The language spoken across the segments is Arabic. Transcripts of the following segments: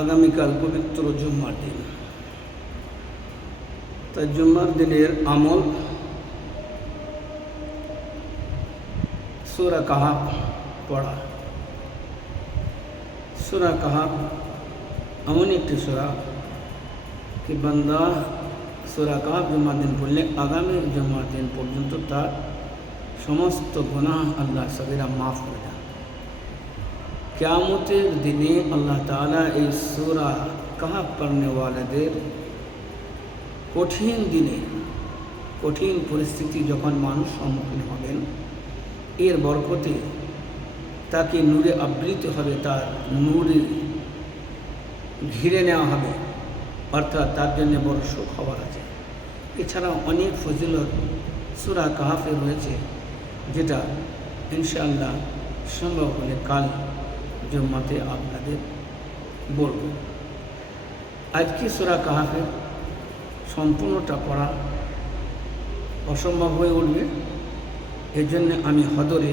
আগামীকাল পবিত্র জুম্মার দিন। তাই জুম্মার দিনের আমল সূরা কাহাফ পড়া। সূরা কাহাফ এমন একটি সূরা কি বান্দা সূরা কাহাফ জুম্মার দিন পড়লে আগামী জুম্মার দিন পর্যন্ত তার সমস্ত গুনাহ আল্লাহ সগীরা মাফ করে দেন। কিয়ামতের দিনে আল্লাহ তাআলা এই সূরা কাহাফ পড়নে ওয়ালাদের কঠিন দিনে, কঠিন পরিস্থিতি যখন মানুষ সম্মুখীন হবেন, এর বরকতে তাকে নূরে আবৃত হবে, তার নূরে ঘিরে নেওয়া হবে, অর্থাৎ তার জন্য বড় সুখবর আছে। এছাড়াও অনেক ফজিলত সূরা কাহাফে রয়েছে, যেটা ইনশাআল্লাহ সম্ভব হলে কাল জুম্মাতে আপনাদের বলব। আজকে সূরা কাহাফের সম্পূর্ণটা পড়া অসম্ভব হয়ে উঠবে, এর জন্য আমি হদরে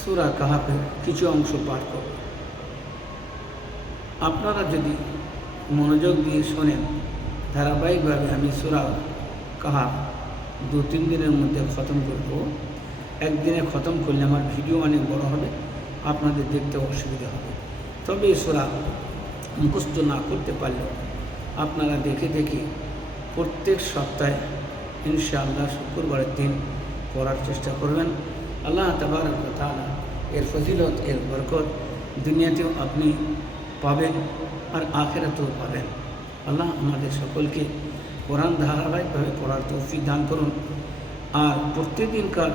সূরা কাহাফের কিছু অংশ পাঠ করব। আপনারা যদি মনোযোগ দিয়ে শোনেন, ধারাবাহিকভাবে আমি সূরা কাহাফ 2-3 দিনের মধ্যে খতম করব। একদিনে খতম করলে আমার ভিডিও অনেক বড় হবে, আপনাদের দেখতে অসুবিধা হবে। তবে এই সূরা মুখস্থ না করতে পারলেও আপনারা দেখে দেখে প্রত্যেক সপ্তাহে ইনশাআল্লাহ শুক্রবারের দিন পড়ার চেষ্টা করবেন। আল্লাহ তাবারক ওয়া তাআলা এর ফজিলত, এর বরকত দুনিয়াতেও আপনি পাবেন আর আখিরাতেও পাবেন। আল্লাহ আমাদের সকলকে কোরআন ধারাবাহিকভাবে পড়ার তৌফিক দান করুন, আর প্রত্যেকদিনকার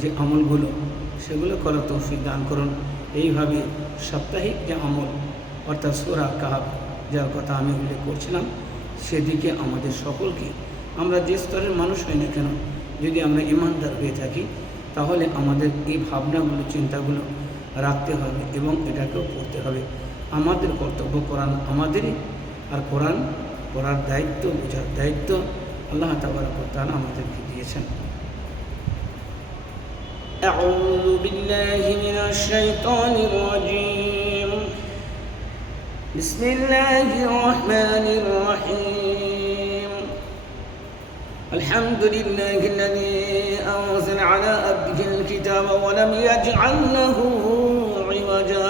যে আমলগুলো সেগুলো করার তৌফিক দান করুন। এইভাবে সাপ্তাহিক যে আমল অর্থাৎ সূরা কাহাফ যার কথা আমি উল্লেখ করছিলাম, সেদিকে আমাদের সকলকে, আমরা যে স্তরের মানুষ হই না কেন, যদি আমরা ইমানদার হয়ে থাকি, তাহলে আমাদের এই ভাবনাগুলো, চিন্তাগুলো রাখতে হবে এবং এটাকেও পড়তে হবে। আমাদের কর্তব্য কোরআন আমাদেরই, আর কোরআন পড়ার দায়িত্ব, বোঝার দায়িত্ব আল্লাহ তাবারক ওয়া তাআলা আমাদেরকে দিয়েছেন। আউযু বিল্লাহি মিনাশ শাইতানির রাজীম। বিসমিল্লাহির রহমানির রহিম। আলহামদুলিল্লাহিল্লাযী আনজালা আলা আবদিহিল কিতাবা ওয়া লাম ইয়াজআল লাহু ইওয়াজা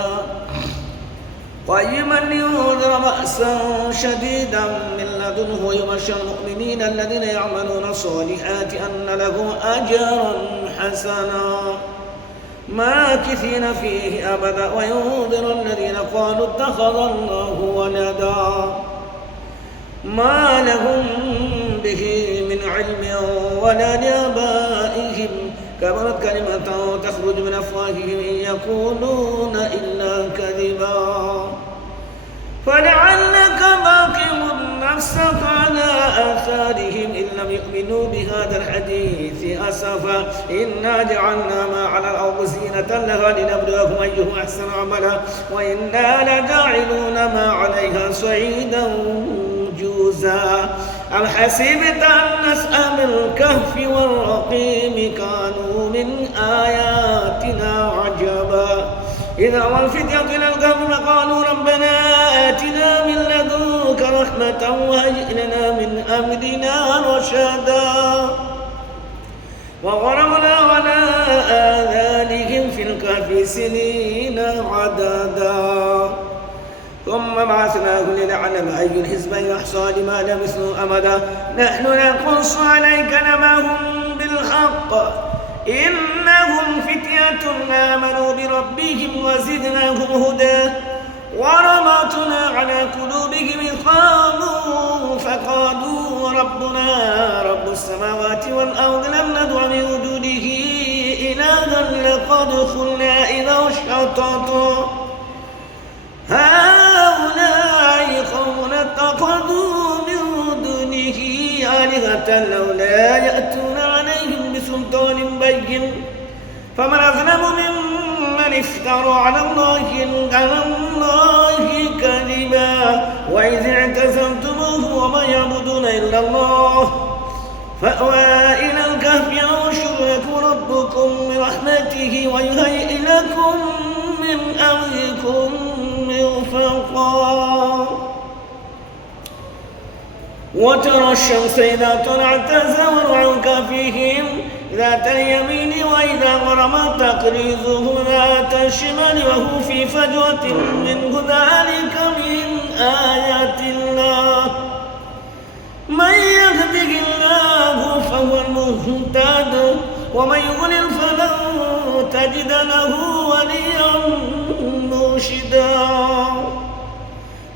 قيما لينذر بأسا شديدا من لدنه ويبشر المؤمنين الذين يعملون الصالحات أن لهم أجرا حسنا ماكثين فيه أبدا وينذر الذين قالوا اتخذ الله ولدا ما لهم به من علم ولا لآبائهم كبرت كلمة تخرج من أفواههم إن يقولون إلا كذبا فلعلك باقع نفسك على آثارهم إن لم يؤمنوا بهذا الحديث أسفا إنا جعلنا ما على الأرض زينة لها لنبلوهم أيهم أحسن عملا وإنا لجاعلون ما عليها صعيدا جوزا أم حسبت أن أصحاب الكهف والرقيم كانوا من آياتنا عجبا إذا أوى الفتية إلى الكهف فقالوا ربنا آتنا من لدنك رحمة وهيئ لنا من أمرنا رشدا وضربنا على آذانهم في الكهف سنين عددا ثم بعثناه لنعلم أي الحزبين أحصى لما لبثوا أمدا نحن نقص عليك نبأهم بالحق إنهم فتية آمنوا بربهم وزدناهم هدى وربطنا على قلوبهم إذ قاموا فقالوا ربنا رب السماوات والأرض لم ندع من وجوده إلها لقد قلنا إذا شططا هؤلاء قوم اتخذوا من دونه آلهة لولا يأتون عليهم بسلطان بين فمن أظلم ممن افترى على الله كذبا وإذ اعتزلتموه وما يعبدون إلا الله فأوى إلى الكهف ينشر لكم ربكم برحمته ويهيئ لكم من أمركم مرفقا وترى الشمس إذا طلعت تزاور عن كهفهم ذات اليمين وإذا غربت تقرضه ذات الشمال وهو في فجوة منه ذلك من آيات الله من يهده الله فهو المهتد ومن يضلل فلن تجد له وليا مرشدا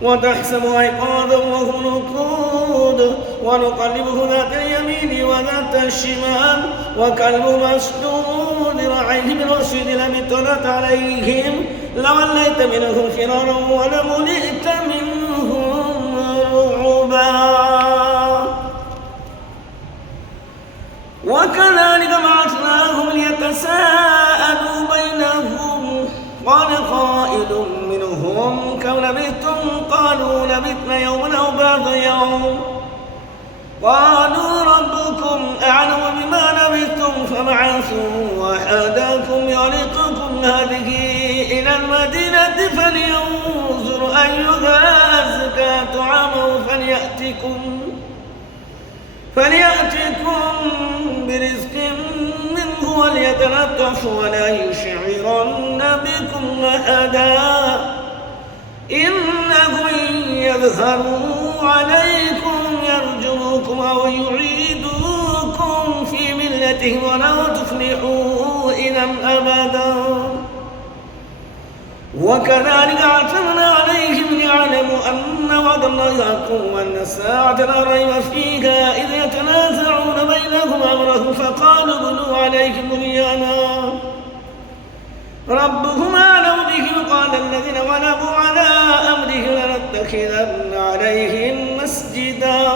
وتحسب أيقاظا وهم رقود ونقلبه ذات اليمين وذات الشمال وكلب مسدود ذراعيه بالوسيد لم اطلعت عليهم لوليت منهم فرارا ولملئت منهم رعبا وكذلك بعثناهم ليتساءلوا بينهم قال قائل منهم كم لبثتم قالوا لبثنا يوما أو بعض يوم قالوا ربكم أعلم بما لبثتم فبعثوا أحدكم يرقكم هذه إلى المدينة فلينظر أيها أزكى طعاما فليأتكم برزق منه وليتلطف ولا يشعرن بكم أحدا إنهم يظهروا عليكم يرجموكم أو يعيدوكم في ملتهم ولا تفلحوا إذا أبدا وكذلك أعثرنا عليهم ليعلموا أن وعد الله حق وأن الساعة لا ريب فيها إذ يتنازعون بينهم أمرهم فقالوا بنوا عليهم بنيانا ربهم أعلم بهم قال الذين غلبوا على أمرهم لنتخذن عليهم مسجدا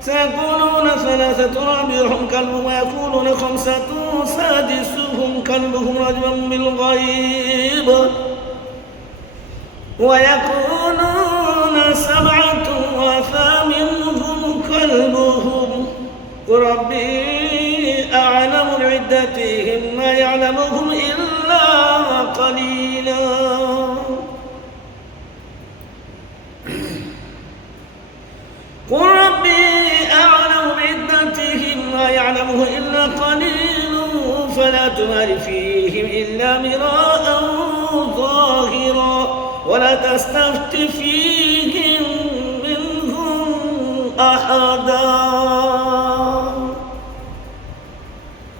سيقولون ثلاثة رابعهم كلبهم ويقولون خمسة سادسهم كلبهم رجما بالغيب ويقولون سبعة وثامنهم كلبهم ربي أعلم بعدتهم ما يعلمهم إلا قليلا قل ربي أعلم بعدتهم ما يعلمه إلا قليل فلا تمار فيهم إلا مراء ظاهرا ولا تستفت فيهم منهم أحدا